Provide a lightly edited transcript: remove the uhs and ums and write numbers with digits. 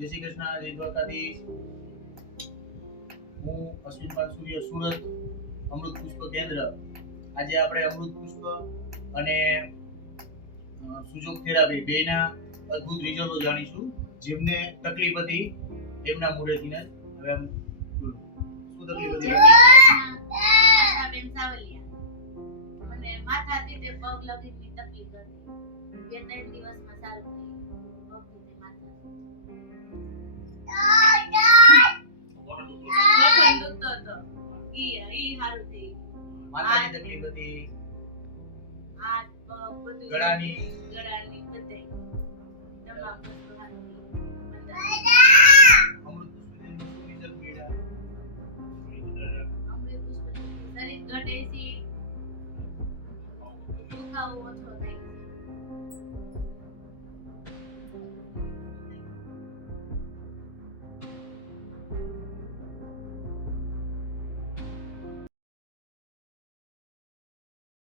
જય શ્રી કૃષ્ણ, જય દ્વારકાધીશ. હું અશ્વિન પાનસુરિયા, સુરત, અમૃત પુષ્પ કેન્દ્ર. આજે આપણે અમૃત પુષ્પ અને સુજોગ થેરાપી બેના અદ્ભુત રિઝલ્ટો જાણીશું. જેમને તકલીફ હતી એમના મોઢેથી ને હવે આમ બોલો શું તકલીફ હતી? આશાબેન સાવલિયા. મને માથાથી તે પગ લગીની તકલીફ હતી. 2-3 દિવસમાં સારું થઈ ગયું. પગથી તે માથા ગઠન દુખતો હતો. ઈ સારું થઈ ગયું. માથાની તકલીફ હતી, હાથ પગ બધું ગળાની બધે તમામ વસ્તુ સારું થઈ અમૃત પુષ્પથી શું રિઝલ્ટ મળ્યા? અમૃત પુષ્પ શરીર ઘટે છે, દુખાવો ઓછો થાય